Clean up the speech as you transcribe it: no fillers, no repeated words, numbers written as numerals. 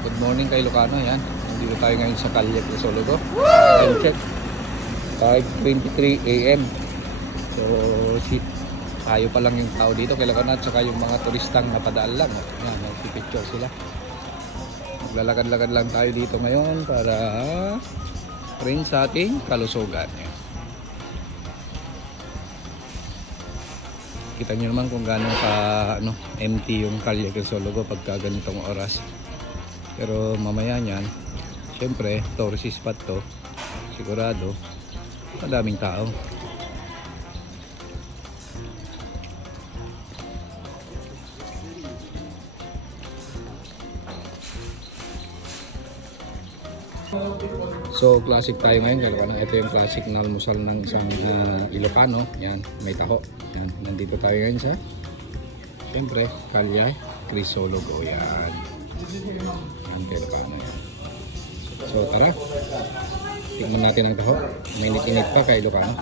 Good morning kay Ilocano, yan. Nandito tayo ngayon sa Kalye Crisologo. Time check, 5:23 AM. So, tayo pa lang yung tao dito kay Ilocano at saka yung mga turistang napadaan lang. Yan, nagpipicture sila. Maglalakad-lakad lang tayo dito ngayon para rin sa ating kalusugan. Kita nyo naman kung gaano ka empty yung Kalye Crisologo pagka ganitong oras. Pero mamaya niyan, syempre tourist spot to, sigurado madaming tao. So classic tayo ngayon, ito yung classic na almusal ng isang Ilocano. Yan, may taho. Yan, nandito tayo ngayon sa syempre Kalye Crisologo. Yan, yan Ilocano yan. So tara, tingnan natin ang taho. Mainit-init pa kay Ilocano.